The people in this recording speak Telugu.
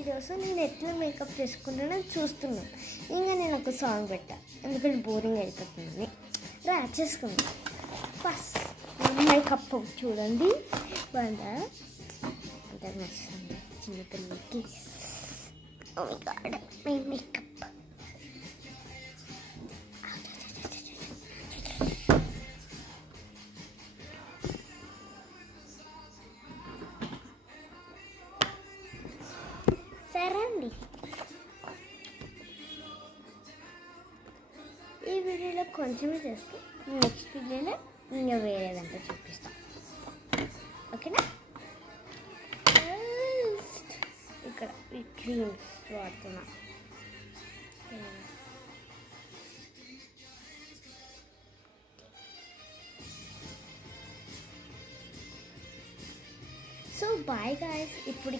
ఈరోజు నేను ఎట్లా మేకప్ చేసుకుంటానో చూస్తున్నాను. ఇంకా నేను ఒక సాంగ్ పెట్టా, ఎందుకంటే బోరింగ్ అయిపోతుందని చేసుకున్నాను. ఫస్ట్ మేకప్ చూడండి, వాళ్ళ అంత నచ్చింది చిన్నపిల్లలకి. Oh my God, my makeup. సరే అండి, ఈ వీడియోలో కొంచెమే చేస్తూ నెక్స్ట్ వీడియోలో ఇంకా వేరేదంతా చూపిస్తాం. ఓకేనా? ఇక్కడ ఈ క్రీమ్స్ వాడుతున్నా. So bye guys. ఇప్పుడు